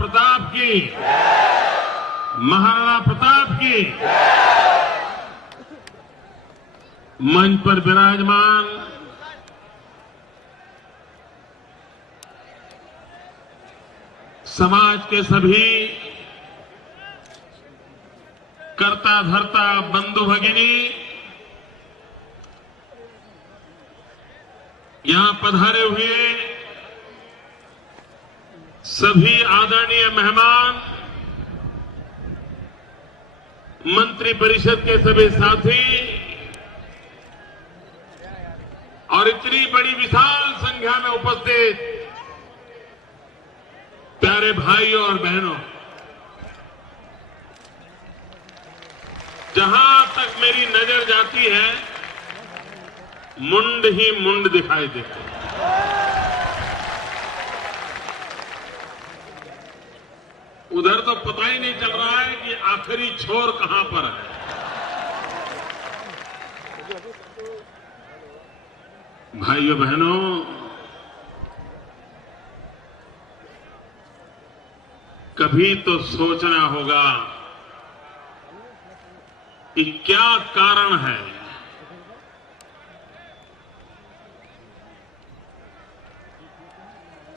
प्रताप की, महाराणा प्रताप की। मंच पर विराजमान समाज के सभी कर्ता धर्ता बंधु भगिनी, यहां पधारे हुए सभी आदरणीय मेहमान, मंत्री परिषद के सभी साथी और इतनी बड़ी विशाल संख्या में उपस्थित प्यारे भाइयों और बहनों, जहां तक मेरी नजर जाती है मुंड ही मुंड दिखाई देते हैं। उधर तो पता ही नहीं चल रहा है कि आखिरी छोर कहां पर है। भाइयों बहनों, कभी तो सोचना होगा कि क्या कारण है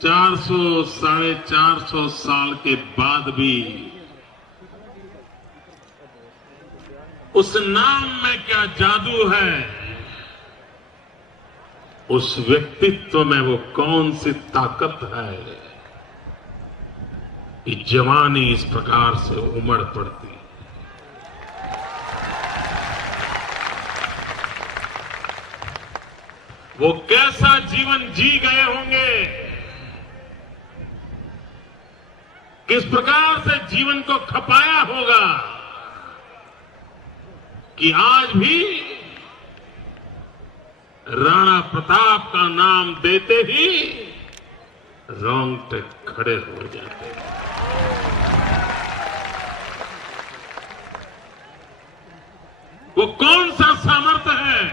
400-450 साल के बाद भी उस नाम में क्या जादू है, उस व्यक्तित्व में वो कौन सी ताकत है कि जवानी इस प्रकार से उमड़ पड़ती। वो कैसा जीवन जी गए होंगे, किस प्रकार से जीवन को खपाया होगा कि आज भी राणा प्रताप का नाम देते ही रोंगटे खड़े हो जाते हैं। वो कौन सा सामर्थ्य है,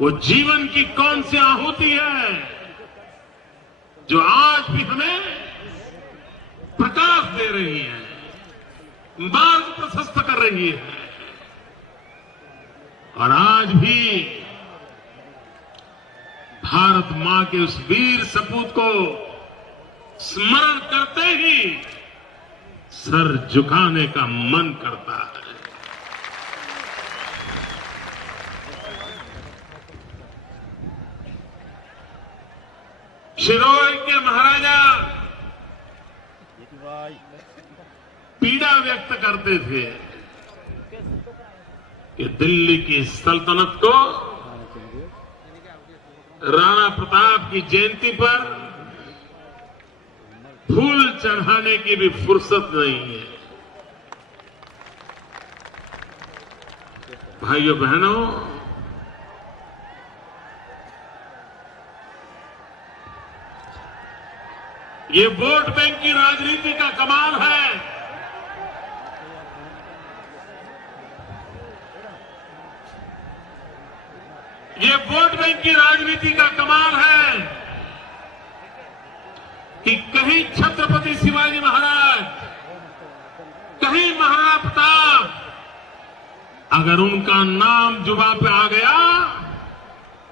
वो जीवन की कौन सी आहुति है जो आज भी हमें प्रकाश दे रही है, मार्ग प्रशस्त कर रही है और आज भी भारत मां के उस वीर सपूत को स्मरण करते ही सर झुकाने का मन करता है। शिरोई के महाराजा पीड़ा व्यक्त करते थे कि दिल्ली की सल्तनत को राणा प्रताप की जयंती पर फूल चढ़ाने की भी फुर्सत नहीं है। भाइयों बहनों, ये वोट बैंक की राजनीति का कमाल है। ये वोट बैंक की राजनीति का कमाल है कि कहीं छत्रपति शिवाजी महाराज, कहीं महाराणा प्रताप, अगर उनका नाम जुबान पे आ गया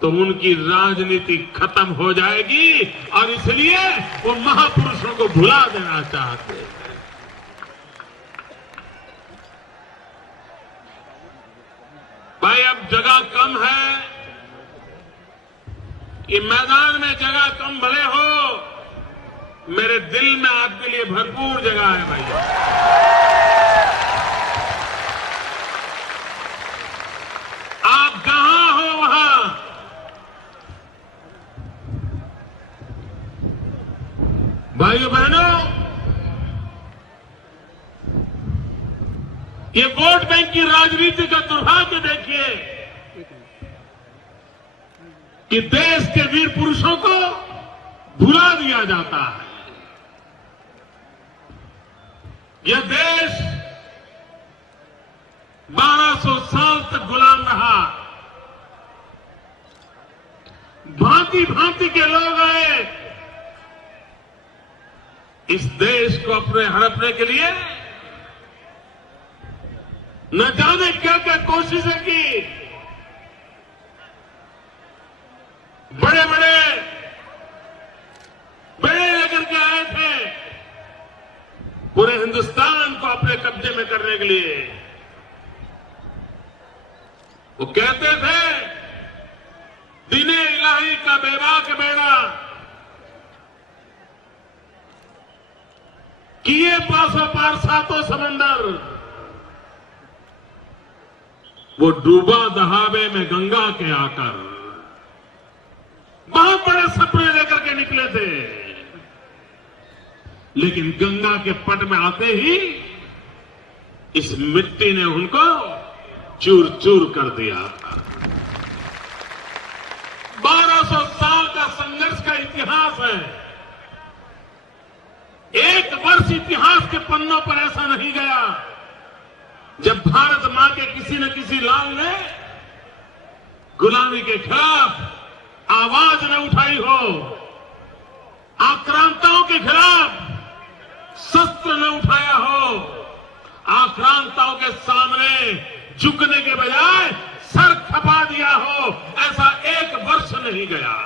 तो उनकी राजनीति खत्म हो जाएगी और इसलिए वो महापुरुषों को भुला देना चाहते हैं। भाई अब जगह कम है, ये मैदान में जगह कम भले हो, मेरे दिल में आपके लिए भरपूर जगह है भैया। आप जहां हो वहां भाइयों बहनों, ये वोट बैंक की राजनीति का दुर्भाग्य देखिए कि देश के वीर पुरुषों को भुला दिया जाता है। यह देश 1200 साल तक गुलाम रहा, भांति भांति के लोग आए, इस देश को अपने हड़पने के लिए न जाने क्या क्या कोशिशें की। बड़े बड़े बेड़े लेकर के आए थे पूरे हिंदुस्तान को अपने कब्जे में करने के लिए। वो कहते थे दीने इलाही का बेबाक बेड़ा, किए पासों पार सातों समंदर, वो डूबा दहाबे में गंगा के आकर। बहुत बड़े सपने लेकर के निकले थे, लेकिन गंगा के पट में आते ही इस मिट्टी ने उनको चूर चूर कर दिया था। 1200 साल का संघर्ष का इतिहास है। एक वर्ष इतिहास के पन्नों पर ऐसा नहीं गया जब भारत मां के किसी न किसी लाल ने गुलामी के खिलाफ आवाज न उठाई हो, आक्रांताओं के खिलाफ शस्त्र न उठाया हो, आक्रांताओं के सामने झुकने के बजाय सर खपा दिया हो, ऐसा एक वर्ष नहीं गया।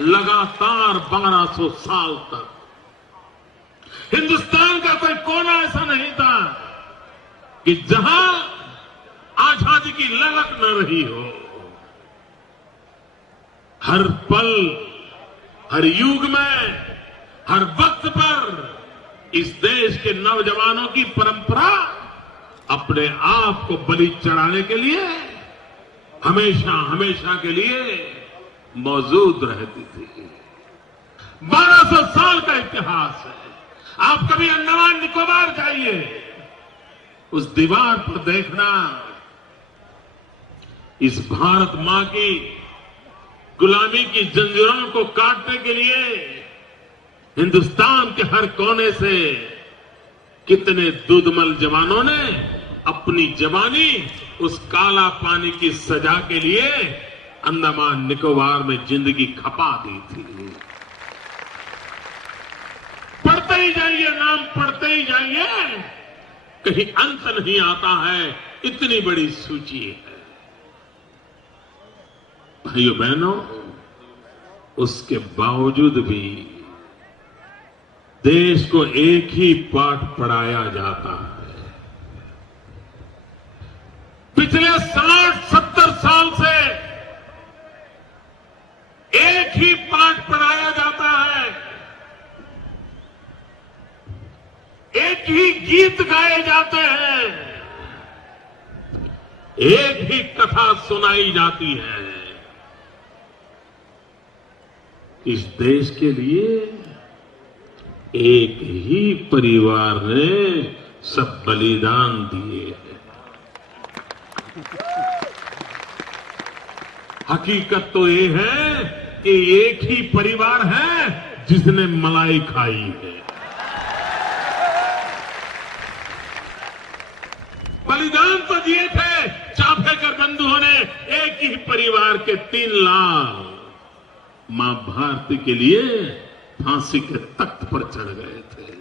लगातार 1200 साल तक हिंदुस्तान का कोई कोना ऐसा नहीं था कि जहां आजादी की ललक न रही हो। हर पल, हर युग में, हर वक्त पर इस देश के नौजवानों की परंपरा अपने आप को बलि चढ़ाने के लिए हमेशा हमेशा के लिए मौजूद रहती थी। 1200 साल का इतिहास है। आप कभी अंडमान निकोबार जाइए, उस दीवार पर देखना इस भारत मां की गुलामी की जंजीरों को काटने के लिए हिंदुस्तान के हर कोने से कितने दुधमल जवानों ने अपनी जवानी उस काला पानी की सजा के लिए अंडमान निकोबार में जिंदगी खपा दी थी। पढ़ते ही जाइए, नाम पढ़ते ही जाइए, कहीं अंत नहीं आता है, इतनी बड़ी सूची है। भाइयों बहनों, उसके बावजूद भी देश को एक ही पाठ पढ़ाया जाता है। पिछले 60-70 साल से एक ही पाठ पढ़ाया जाता है, एक ही गीत गाए जाते हैं, एक ही कथा सुनाई जाती है। इस देश के लिए एक ही परिवार ने सब बलिदान दिए हैं। हकीकत तो ये है कि एक ही परिवार है जिसने मलाई खाई है। बलिदान तो दिए थे चाफेकर बंधुओं ने, एक ही परिवार के 3 लाल मां भारती के लिए फांसी के तख्त पर चढ़ गए थे।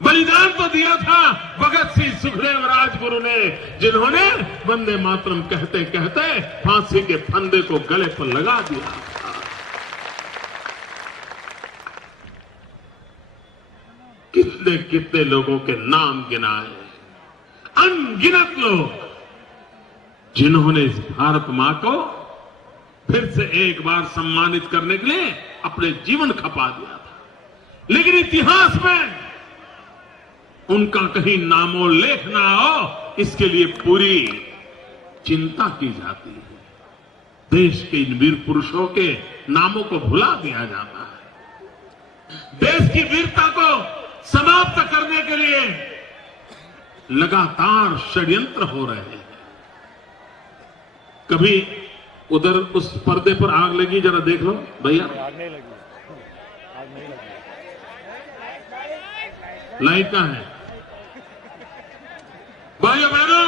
बलिदान तो दिया था भगत सिंह, सुखदेव, राजगुरु ने, जिन्होंने वंदे मातरम कहते कहते फांसी के फंदे को गले पर लगा दिया था। कितने कितने लोगों के नाम गिनाए, अनगिनत लोग जिन्होंने इस भारत मां को फिर से एक बार सम्मानित करने के लिए अपने जीवन खपा दिया था। लेकिन इतिहास में उनका कहीं नामोल्लेख ना हो, इसके लिए पूरी चिंता की जाती है। देश के इन वीर पुरुषों के नामों को भुला दिया जाता है। देश की वीरता को समाप्त करने के लिए लगातार षड्यंत्र हो रहे हैं। कभी उधर उस पर्दे पर आग लगी, जरा देख लो भैया। आग नहीं लगी, आग नहीं लगी। लाइट कहां है? भाइयों बहनों,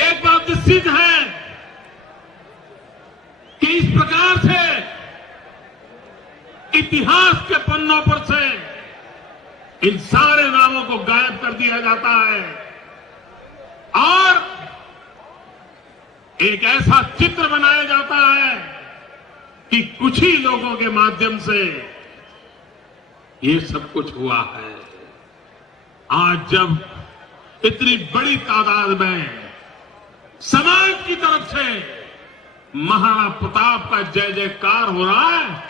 एक बात निश्चित है कि इस प्रकार से इतिहास के पन्नों पर से इन सारे नामों को गायब कर दिया जाता है और एक ऐसा चित्र बनाया जाता है कि कुछ ही लोगों के माध्यम से ये सब कुछ हुआ है। आज जब इतनी बड़ी तादाद में समाज की तरफ से महाराणा प्रताप का जय जयकार हो रहा है,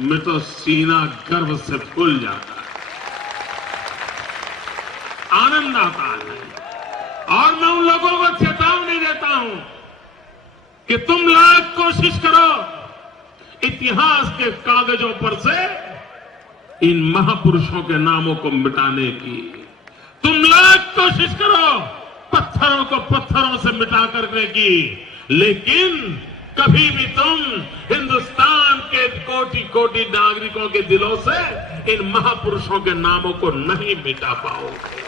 मैं तो सीना गर्व से फूल जाता है, आनंद आता है। और मैं उन लोगों को चेतावनी देता हूं कि तुम लाख कोशिश करो इतिहास के कागजों पर से इन महापुरुषों के नामों को मिटाने की। तुम लाख कोशिश करो पत्थरों को पत्थरों से मिटा करने की, लेकिन कभी भी तुम हिंदुस्तान के कोटि कोटि नागरिकों के दिलों से इन महापुरुषों के नामों को नहीं मिटा पाओगे।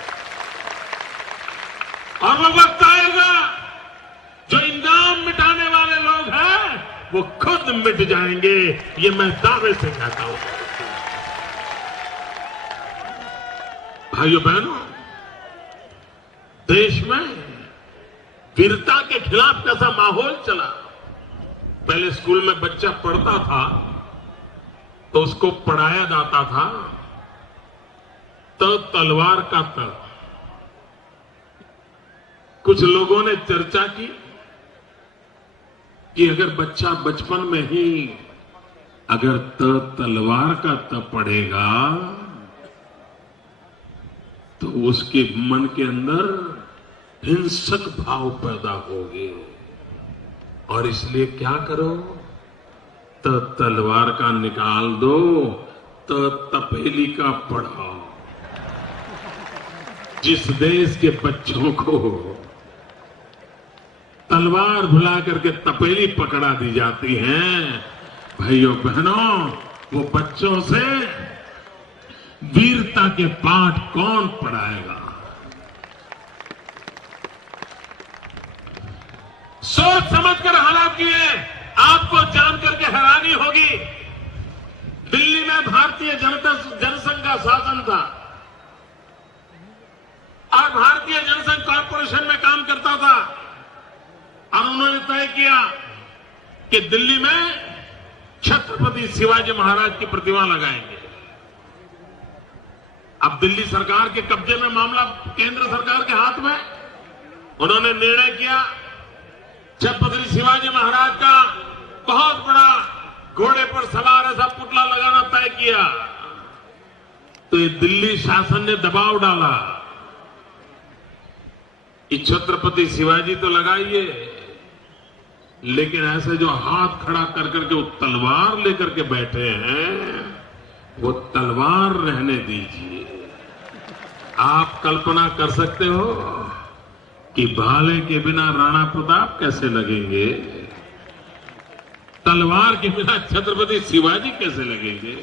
और वो वक्त आएगा जो इन नाम मिटाने वाले लोग हैं वो खुद मिट जाएंगे, ये मैं दावे से कहता हूं। भाइयों बहनों, देश में वीरता के खिलाफ कैसा माहौल चला। पहले स्कूल में बच्चा पढ़ता था तो उसको पढ़ाया जाता था तो तलवार का त। कुछ लोगों ने चर्चा की कि अगर बच्चा बचपन में ही अगर तलवार का त पढ़ेगा तो उसके मन के अंदर हिंसक भाव पैदा होंगे, और इसलिए क्या करो, तलवार का निकाल दो, तपेली का पढ़ाओ। जिस देश के बच्चों को तलवार भुला करके तपेली पकड़ा दी जाती है, भाइयों बहनों, वो बच्चों से वीरता के पाठ कौन पढ़ाएगा। सोच समझकर हालात किए, आपको जानकर के हैरानी होगी। दिल्ली में भारतीय जनसंघ का शासन था और भारतीय जनसंघ कॉरपोरेशन में काम करता था, और उन्होंने तय किया कि दिल्ली में छत्रपति शिवाजी महाराज की प्रतिमा लगाएंगे। अब दिल्ली सरकार के कब्जे में मामला केंद्र सरकार के हाथ में। उन्होंने निर्णय किया छत्रपति शिवाजी महाराज का बहुत बड़ा घोड़े पर सवार ऐसा पुतला लगाना तय किया। तो ये दिल्ली शासन ने दबाव डाला कि छत्रपति शिवाजी तो लगाइए, लेकिन ऐसे जो हाथ खड़ा कर करके वो तलवार लेकर के बैठे हैं, वो तलवार रहने दीजिए। आप कल्पना कर सकते हो कि भाले के बिना राणा प्रताप कैसे लगेंगे, तलवार के बिना छत्रपति शिवाजी कैसे लगेंगे।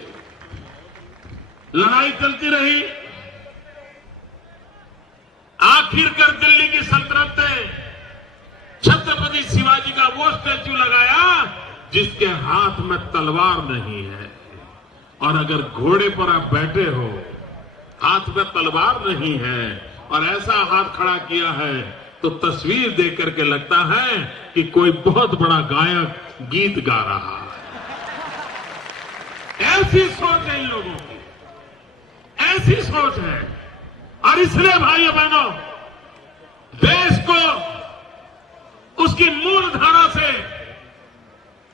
लड़ाई चलती रही, आखिरकार दिल्ली की सल्तनत ने छत्रपति शिवाजी का वो स्टैच्यू लगाया जिसके हाथ में तलवार नहीं है, और अगर घोड़े पर आप बैठे हो, हाथ में तलवार नहीं है और ऐसा हाथ खड़ा किया है, तो तस्वीर देख करके लगता है कि कोई बहुत बड़ा गायक गीत गा रहा है। ऐसी सोच है इन लोगों की, ऐसी सोच है। और इसलिए भाइयों बहनों, देश को उसकी मूल धारा से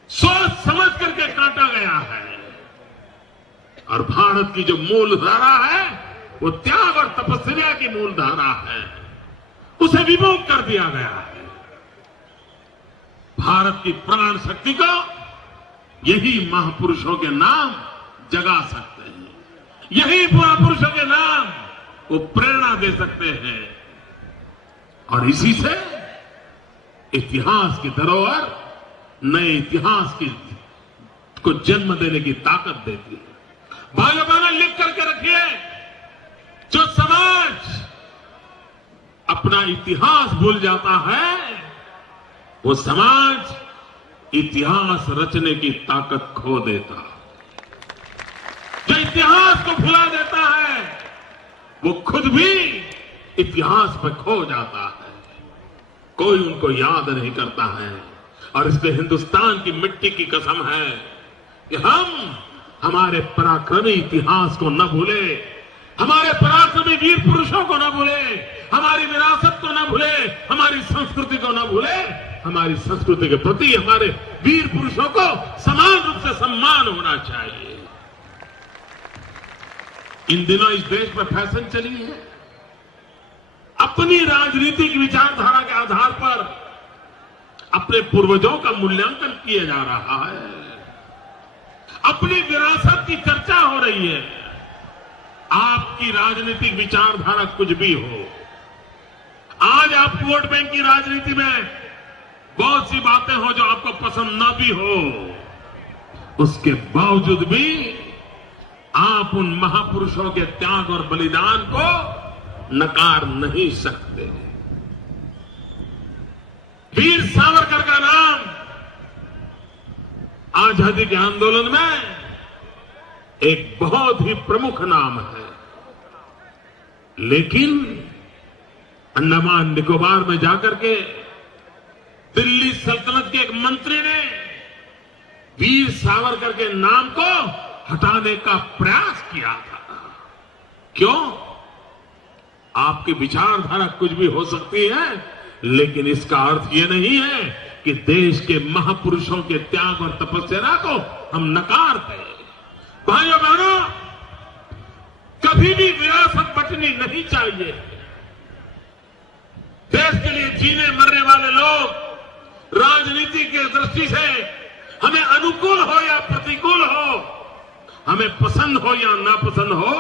सोच समझ करके काटा गया है, और भारत की जो मूल धारा है वो त्याग और तपस्या की मूल धारा है, उसे विमुख कर दिया गया है। भारत की प्राण शक्ति को यही महापुरुषों के नाम जगा सकते हैं, यही महापुरुषों के नाम वो प्रेरणा दे सकते हैं, और इसी से इतिहास की धरोहर नए इतिहास को जन्म देने की ताकत देती है। भाइयों बहनों, लिख करके रखिए, जो समाज अपना इतिहास भूल जाता है, वो समाज इतिहास रचने की ताकत खो देता। जो इतिहास को भुला देता है वो खुद भी इतिहास में खो जाता है। कोई उनको याद नहीं करता है। और इसलिए हिंदुस्तान की मिट्टी की कसम है कि हम हमारे पराक्रमी इतिहास को न भूले, हमारे पराक्रमी वीर पुरुषों को न भूले, हमारी विरासत को न भूले, हमारी संस्कृति को न भूले। हमारी संस्कृति के प्रति हमारे वीर पुरुषों को समान रूप से सम्मान होना चाहिए। इन दिनों इस देश में फैशन चली है, अपनी राजनीतिक विचारधारा के आधार पर अपने पूर्वजों का मूल्यांकन किया जा रहा है, अपनी विरासत की चर्चा हो रही है। आपकी राजनीतिक विचारधारा कुछ भी हो, आज आप वोट बैंक की राजनीति में बहुत सी बातें हो जो आपको पसंद न भी हो, उसके बावजूद भी आप उन महापुरुषों के त्याग और बलिदान को नकार नहीं सकते। वीर सावरकर का नाम आजादी के आंदोलन में एक बहुत ही प्रमुख नाम है, लेकिन अंडमान निकोबार में जाकर के दिल्ली सल्तनत के एक मंत्री ने वीर सावरकर के नाम को हटाने का प्रयास किया था। क्यों? आपकी विचारधारा कुछ भी हो सकती है, लेकिन इसका अर्थ यह नहीं है कि देश के महापुरुषों के त्याग और तपस्या को हम नकार दें। भाइयों बहनों, कभी भी विरासत बचनी नहीं चाहिए। देश के लिए जीने मरने वाले लोग राजनीति की दृष्टि से हमें अनुकूल हो या प्रतिकूल हो, हमें पसंद हो या नापसंद हो,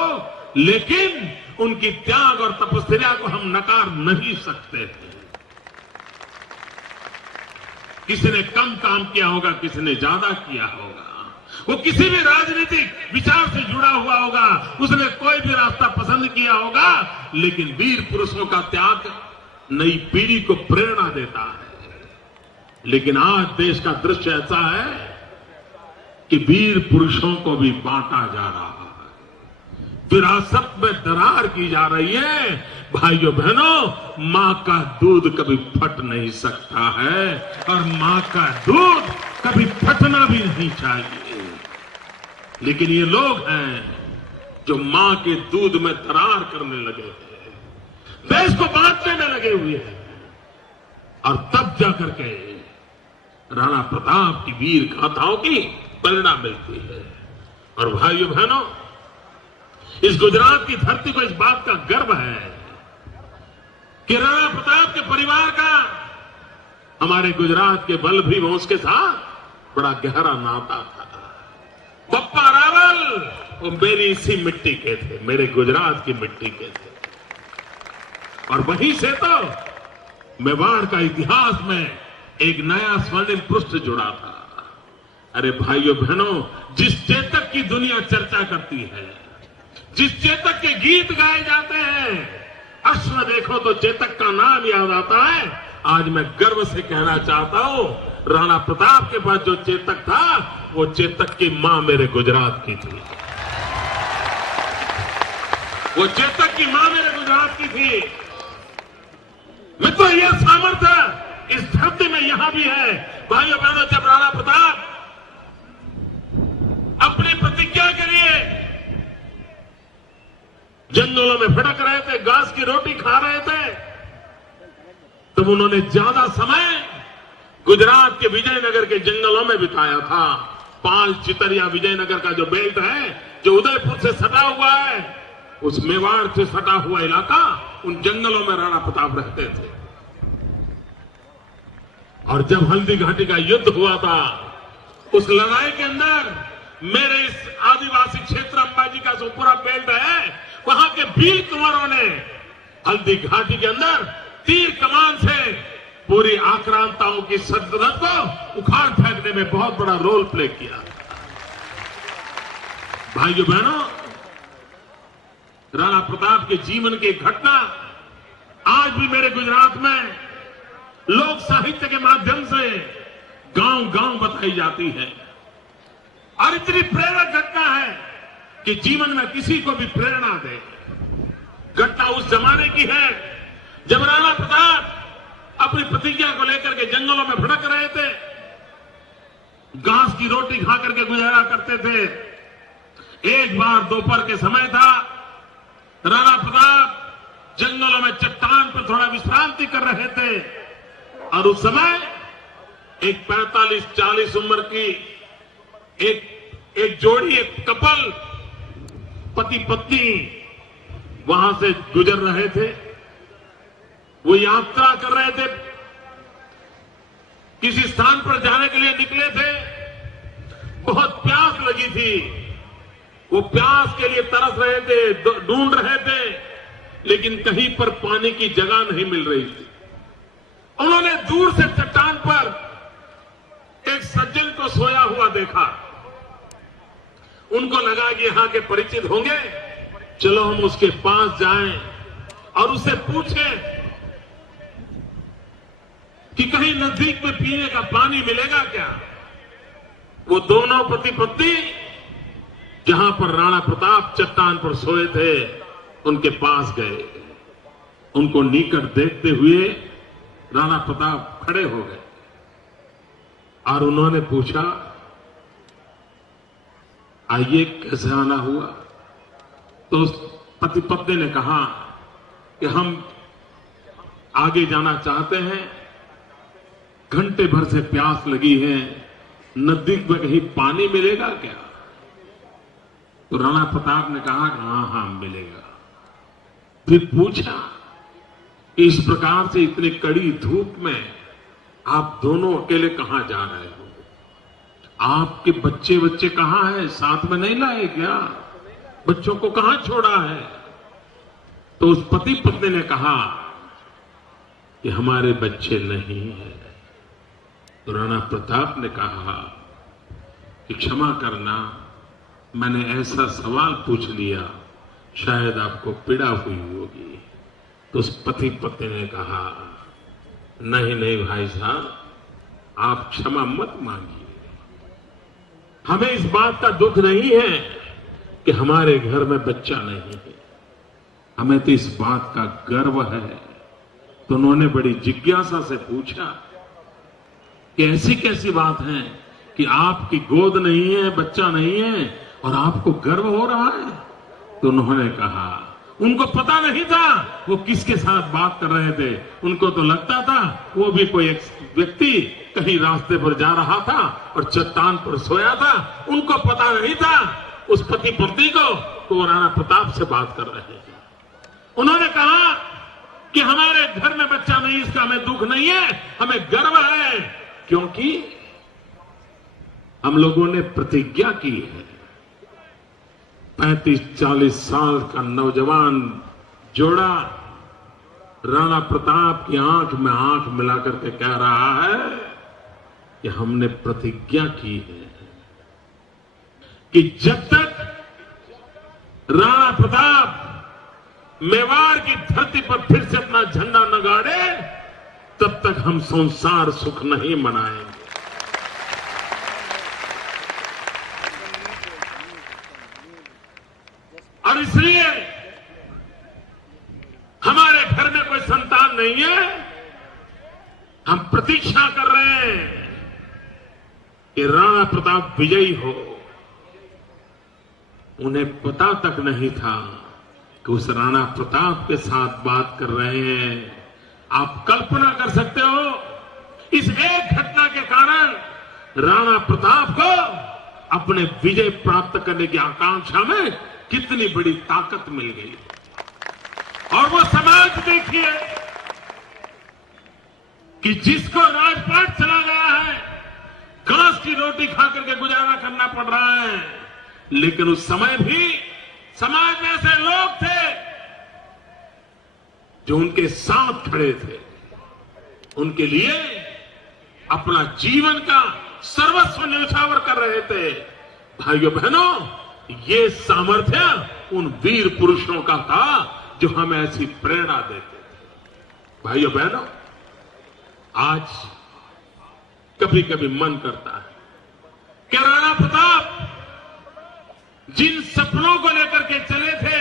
लेकिन उनकी त्याग और तपस्या को हम नकार नहीं सकते। किसी ने कम काम किया होगा, किसी ने ज्यादा किया होगा, वो किसी भी राजनीतिक विचार से जुड़ा हुआ होगा, उसने कोई भी रास्ता पसंद किया होगा, लेकिन वीर पुरुषों का त्याग नई पीढ़ी को प्रेरणा देता है। लेकिन आज देश का दृश्य ऐसा है कि वीर पुरुषों को भी बांटा जा रहा है, विरासत में दरार की जा रही है। भाइयों बहनों, मां का दूध कभी फट नहीं सकता है और मां का दूध कभी फटना भी नहीं चाहिए। लेकिन ये लोग हैं जो मां के दूध में दरार करने लगे हैं, देश को बांटने में लगे हुए हैं, और तब जाकर के राणा प्रताप की वीर गाथाओं की प्रेरणा मिलती है। और भाइयों बहनों, इस गुजरात की धरती को इस बात का गर्व है कि राणा प्रताप के परिवार का हमारे गुजरात के बलभी वंश के साथ बड़ा गहरा नाता था। बप्पा रावल वो मेरी इसी मिट्टी के थे, मेरे गुजरात की मिट्टी के थे, और वहीं से तो मेवाड़ का इतिहास में एक नया स्वर्णिम पृष्ठ जुड़ा था। अरे भाइयों बहनों, जिस चेतक की दुनिया चर्चा करती है, जिस चेतक के गीत गाए जाते हैं, अश्व देखो तो चेतक का नाम याद आता है। आज मैं गर्व से कहना चाहता हूं, राणा प्रताप के पास जो चेतक था, वो चेतक की मां मेरे गुजरात की थी। वो चेतक की मां मेरे गुजरात की थी। मित्रों, यह सामर्थ्य इस धरती में यहां भी है। भाइयों बहनों, जब राणा प्रताप अपनी प्रतिज्ञा के लिए जंगलों में भटक रहे थे, घास की रोटी खा रहे थे, तब उन्होंने ज्यादा समय गुजरात के विजयनगर के जंगलों में बिताया था। पाल चितरिया विजयनगर का जो बेल्ट है, जो उदयपुर से सटा हुआ है, उस मेवाड़ से सटा हुआ इलाका, उन जंगलों में राणा प्रताप रहते थे। और जब हल्दी घाटी का युद्ध हुआ था, उस लड़ाई के अंदर मेरे इस आदिवासी क्षेत्र अंबाजी का जो पूरा बेल्ट है, वहां के वीर कुंवरों ने हल्दी घाटी के अंदर तीर कमान से पूरी आक्रांताओं की सल्तनत को उखाड़ फेंकने में बहुत बड़ा रोल प्ले किया। भाइयों बहनों, राणा प्रताप के जीवन की घटना आज भी मेरे गुजरात में लोक साहित्य के माध्यम से गांव गांव बताई जाती है, और इतनी प्रेरक घटना है कि जीवन में किसी को भी प्रेरणा दे। घटना उस जमाने की है जब राणा प्रताप अपनी प्रतिज्ञा को लेकर के जंगलों में भटक रहे थे, घास की रोटी खा करके गुजारा करते थे। एक बार दोपहर के समय था, राणा प्रताप जंगलों में चट्टान पर थोड़ा विश्रांति कर रहे थे और उस समय एक 45-40 उम्र की एक जोड़ी, एक कपल, पति पत्नी वहां से गुजर रहे थे। वो यात्रा कर रहे थे, किसी स्थान पर जाने के लिए निकले थे। बहुत प्यास लगी थी, वो प्यास के लिए तरस रहे थे, ढूंढ रहे थे, लेकिन कहीं पर पानी की जगह नहीं मिल रही थी। उन्होंने दूर से चट्टान पर एक सज्जन को सोया हुआ देखा। उनको लगा कि यहां के परिचित होंगे, चलो हम उसके पास जाएं और उससे पूछें कि कहीं नजदीक में पीने का पानी मिलेगा क्या। वो दोनों पति पत्नी जहां पर राणा प्रताप चट्टान पर सोए थे, उनके पास गए। उनको निकट देखते हुए राणा प्रताप खड़े हो गए और उन्होंने पूछा, आइए कैसे आना हुआ। तो उस पति पत्नी ने कहा कि हम आगे जाना चाहते हैं, घंटे भर से प्यास लगी है, नजदीक में कहीं पानी मिलेगा क्या। तो राणा प्रताप ने कहा, हाँ मिलेगा। फिर पूछा, इस प्रकार से इतनी कड़ी धूप में आप दोनों अकेले कहां जा रहे हो, आपके बच्चे कहां हैं, साथ में नहीं लाए क्या, बच्चों को कहां छोड़ा है। तो उस पति पत्नी ने कहा कि हमारे बच्चे नहीं हैं। तो राणा प्रताप ने कहा कि क्षमा करना, मैंने ऐसा सवाल पूछ लिया, शायद आपको पीड़ा हुई होगी। तो उस पति पत्नी ने कहा, नहीं भाई साहब, आप क्षमा मत मांगिए। हमें इस बात का दुख नहीं है कि हमारे घर में बच्चा नहीं है, हमें तो इस बात का गर्व है। तो उन्होंने बड़ी जिज्ञासा से पूछा कि ऐसी कैसी बात है कि आपकी गोद नहीं है, बच्चा नहीं है और आपको गर्व हो रहा है। तो उन्होंने कहा, उनको पता नहीं था वो किसके साथ बात कर रहे थे। उनको तो लगता था वो भी कोई एक व्यक्ति कहीं रास्ते पर जा रहा था और चट्टान पर सोया था। उनको पता नहीं था उस पति पत्नी को तो वो राणा प्रताप से बात कर रहे हैं। उन्होंने कहा कि हमारे घर में बच्चा नहीं, इसका हमें दुख नहीं है, हमें गर्व है, क्योंकि हम लोगों ने प्रतिज्ञा की है। 35-40 साल का नौजवान जोड़ा राणा प्रताप की आंख में आंख मिलाकर के कह रहा है कि हमने प्रतिज्ञा की है कि जब तक राणा प्रताप मेवाड़ की धरती पर फिर से अपना झंडा न गाड़े, तब तक हम संसार सुख नहीं मनाएंगे। और इसलिए हमारे घर में कोई संतान नहीं है, हम प्रतीक्षा कर रहे हैं कि राणा प्रताप विजयी हो। उन्हें पता तक नहीं था कि उस राणा प्रताप के साथ बात कर रहे हैं। आप कल्पना कर सकते हो, इस एक घटना के कारण राणा प्रताप को अपने विजय प्राप्त करने की आकांक्षा में कितनी बड़ी ताकत मिल गई। और वो समाज देखिए कि जिसको राजपाट चला गया है, घास की रोटी खाकर के गुजारा करना पड़ रहा है, लेकिन उस समय भी समाज में ऐसे लोग थे जो उनके साथ खड़े थे, उनके लिए अपना जीवन का सर्वस्व न्यौछावर कर रहे थे। भाइयों बहनों, ये सामर्थ्य उन वीर पुरुषों का था जो हमें ऐसी प्रेरणा देते थे। भाइयों बहनों, आज कभी कभी मन करता है कि राणा प्रताप जिन सपनों को लेकर के चले थे,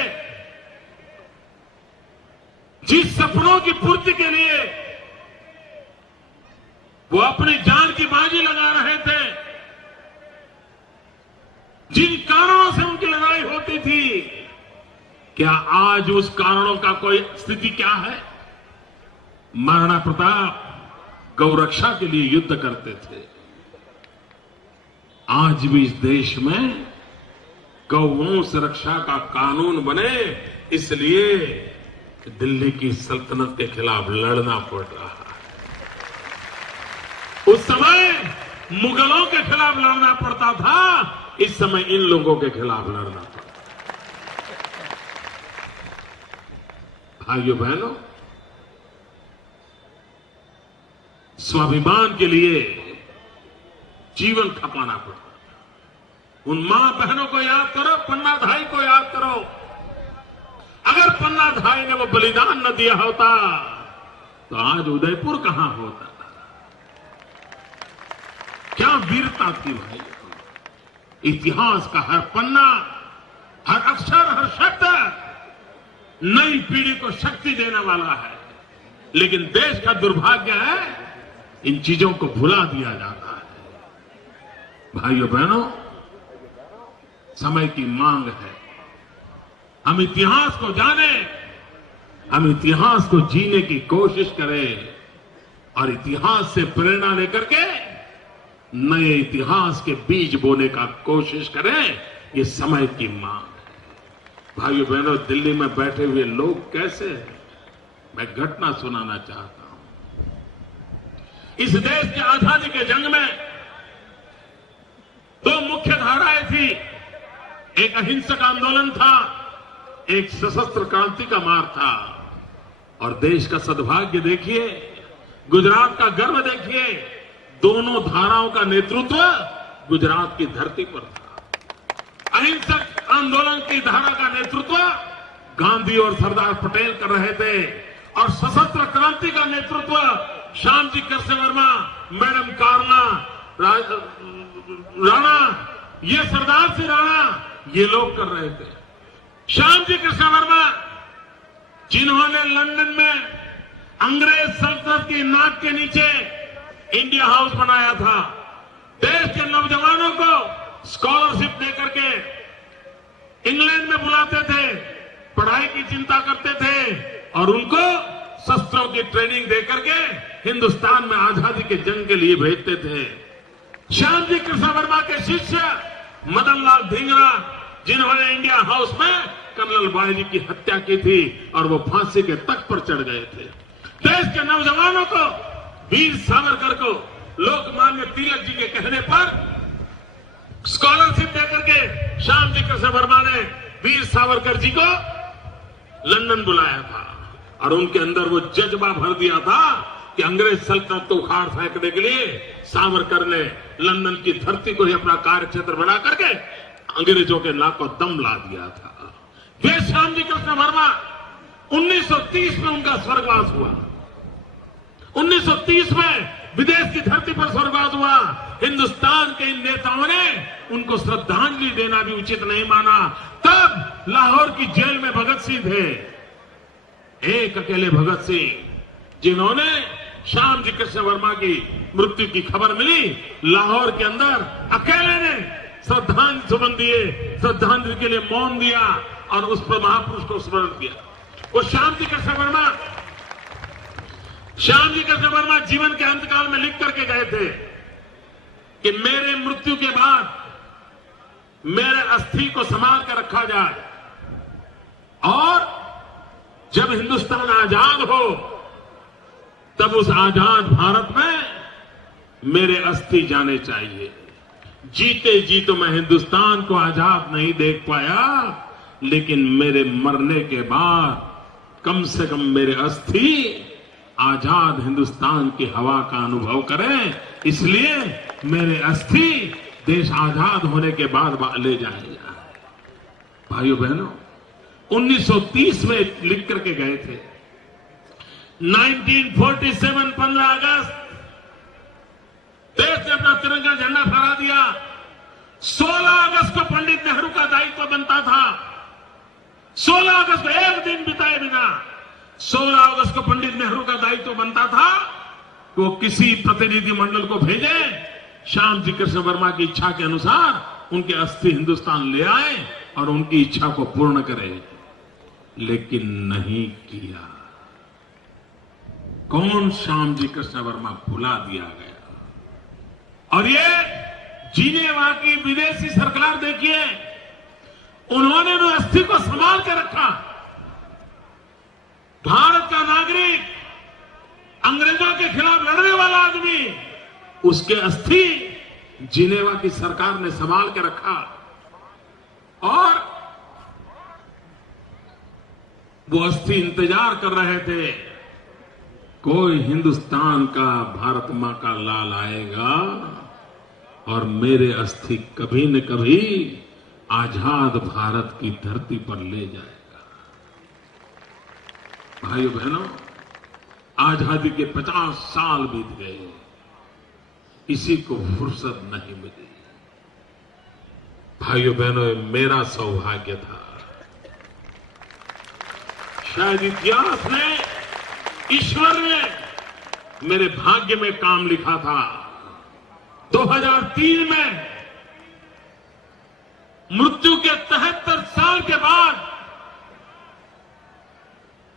जिस सपनों की पूर्ति के लिए वो अपनी जान की बाजी लगा रहे थे, जिन कारणों से उनकी लड़ाई होती थी, क्या आज उस कारणों का कोई स्थिति क्या है? महाराणा प्रताप गौरक्षा के लिए युद्ध करते थे। आज भी इस देश में गौवंश रक्षा का कानून बने, इसलिए दिल्ली की सल्तनत के खिलाफ लड़ना पड़ रहा है। उस समय मुगलों के खिलाफ लड़ना पड़ता था, इस समय इन लोगों के खिलाफ लड़ना पड़ता। भाइयों बहनों, स्वाभिमान के लिए जीवन खपाना पड़ता। उन मां बहनों को याद करो, पन्ना धाई को याद करो। अगर पन्ना धाई ने वो बलिदान न दिया होता तो आज उदयपुर कहां होता? क्या वीरता थी भाई! इतिहास का हर पन्ना, हर अक्षर, हर शब्द नई पीढ़ी को शक्ति देने वाला है। लेकिन देश का दुर्भाग्य है, इन चीजों को भुला दिया जाता है। भाइयों बहनों, समय की मांग है, हम इतिहास को जाने, हम इतिहास को जीने की कोशिश करें और इतिहास से प्रेरणा लेकर के नए इतिहास के बीज बोने का कोशिश करें। ये समय की मांग है। भाइयों बहनों, दिल्ली में बैठे हुए लोग कैसे हैं, मैं घटना सुनाना चाहता हूं। इस देश की आजादी के जंग में दो मुख्य धाराएं थी। एक अहिंसक आंदोलन था, एक सशस्त्र क्रांति का मार्ग था। और देश का सद्भाग्य देखिए, गुजरात का गर्व देखिए, दोनों धाराओं का नेतृत्व गुजरात की धरती पर था। अहिंसक आंदोलन की धारा का नेतृत्व गांधी और सरदार पटेल कर रहे थे और सशस्त्र क्रांति का नेतृत्व श्यामजी कृष्ण वर्मा, मैडम कार्ला राणा, ये सरदार सिंह राणा, ये लोग कर रहे थे। श्यामजी कृष्ण वर्मा, जिन्होंने लंदन में अंग्रेज सल्तनत की नाक के नीचे इंडिया हाउस बनाया था, देश के नौजवानों को स्कॉलरशिप देकर के इंग्लैंड में बुलाते थे, पढ़ाई की चिंता करते थे और उनको शस्त्रों की ट्रेनिंग देकर के हिंदुस्तान में आजादी के जंग के लिए भेजते थे। श्यामजी कृष्ण वर्मा के शिष्य मदन लाल धिंगरा, जिन्होंने इंडिया हाउस में कर्नल बायजी की हत्या की थी और वो फांसी के तख्त पर चढ़ गए थे। देश के नौजवानों को, वीर सावरकर को लोकमान्य तिलक जी के कहने पर स्कॉलरशिप देकर के श्यामजी कृष्ण वर्मा ने वीर सावरकर जी को लंदन बुलाया था और उनके अंदर वो जज्बा भर दिया था कि अंग्रेज सल्तनत को उखाड़ फेंकने के लिए सावरकर ने लंदन की धरती को ही अपना कार्यक्षेत्र बना करके अंग्रेजों के नाक को दम ला दिया था। वे श्यामजी कृष्ण वर्मा 1930 में उनका स्वर्गवास हुआ। 1930 में विदेश की धरती पर स्वर्गवास हुआ। हिंदुस्तान के इन नेताओं ने उनको श्रद्धांजलि देना भी उचित नहीं माना। तब लाहौर की जेल में भगत सिंह थे, एक अकेले भगत सिंह, जिन्होंने श्यामजी कृष्ण वर्मा की मृत्यु की खबर मिली, लाहौर के अंदर अकेले ने श्रद्धांजलि सुमन दिए, श्रद्धांजलि के लिए मौन दिया और उस पर महापुरुष को स्मरण किया। वो श्यामजी कृष्ण वर्मा जीवन के अंतकाल में लिख करके गए थे कि मेरे मृत्यु के बाद मेरे अस्थि को संभाल कर रखा जाए और जब हिंदुस्तान आजाद हो तब उस आजाद भारत में मेरे अस्थि जाने चाहिए। जीते जी तो मैं हिंदुस्तान को आजाद नहीं देख पाया, लेकिन मेरे मरने के बाद कम से कम मेरे अस्थि आजाद हिंदुस्तान की हवा का अनुभव करें, इसलिए मेरे अस्थि देश आजाद होने के बाद ले जाएगा। भाइयों बहनों, 1930 में लिख करके गए थे। 1947 15 अगस्त देश ने अपना तिरंगा झंडा फहरा दिया। 16 अगस्त को पंडित नेहरू का दायित्व बनता था। 16 अगस्त को एक दिन बिताए बिना 16 अगस्त को पंडित नेहरू का दायित्व बनता था कि वो किसी प्रतिनिधि मंडल को भेजे, श्याम जी कृष्ण वर्मा की इच्छा के अनुसार उनके अस्थि हिंदुस्तान ले आए और उनकी इच्छा को पूर्ण करे, लेकिन नहीं किया। कौन श्याम जी कृष्ण वर्मा भुला दिया गया। और ये जिनेवा की विदेशी सरकार देखिए, उन्होंने भी अस्थि को संभाल के रखा। भारत का नागरिक, अंग्रेजों के खिलाफ लड़ने वाला आदमी, उसके अस्थि जिनेवा की सरकार ने संभाल के रखा। और वो अस्थि इंतजार कर रहे थे, कोई हिंदुस्तान का भारत मां का लाल आएगा और मेरे अस्थि कभी न कभी आजाद भारत की धरती पर ले जाएगा। भाइयों बहनों, आजादी के 50 साल बीत गए, किसी को फुर्सत नहीं मिली। भाइयों बहनों, मेरा सौभाग्य था, शायद इतिहास ने, ईश्वर ने मेरे भाग्य में काम लिखा था। 2003 में मृत्यु के 73 साल के बाद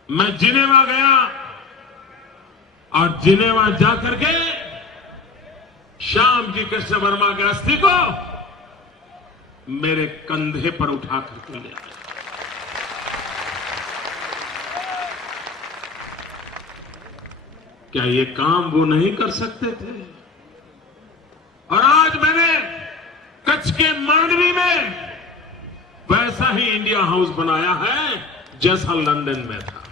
मैं जिनेवा गया और जिनेवा जाकर के श्याम जी कृष्ण वर्मा के अस्थि को मेरे कंधे पर उठा करके ले आया। क्या ये काम वो नहीं कर सकते थे? और आज मैंने कच्छ के मांडवी में वैसा ही इंडिया हाउस बनाया है जैसा लंदन में था।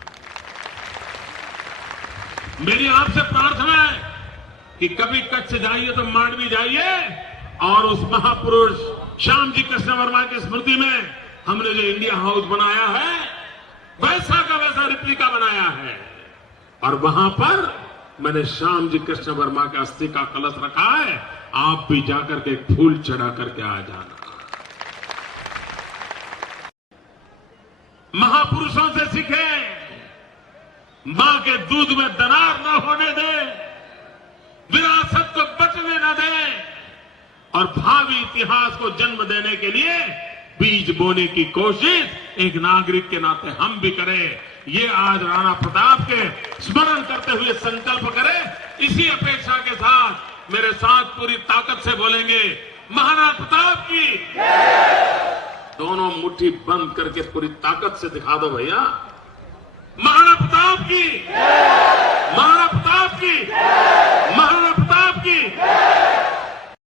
मेरी आपसे प्रार्थना है कि कभी कच्छ जाइए तो मांडवी जाइए और उस महापुरुष श्याम जी कृष्ण वर्मा की स्मृति में हमने जो इंडिया हाउस बनाया है वैसा का वैसा रिप्लिका बनाया है। और वहां पर मैंने श्याम जी कृष्ण वर्मा के अस्थि का कलश रखा है। आप भी जाकर के फूल चढ़ा करके आ जाना। महापुरुषों से सीखे, मां के दूध में दरार न होने दे, विरासत को बचने न दे और भावी इतिहास को जन्म देने के लिए बीज बोने की कोशिश एक नागरिक के नाते हम भी करें। ये आज राणा प्रताप के स्मरण करते हुए संकल्प करें। इसी अपेक्षा के साथ मेरे साथ पूरी ताकत से बोलेंगे, महाराणा प्रताप की दोनों मुट्ठी बंद करके पूरी ताकत से दिखा दो भैया, महाराणा प्रताप की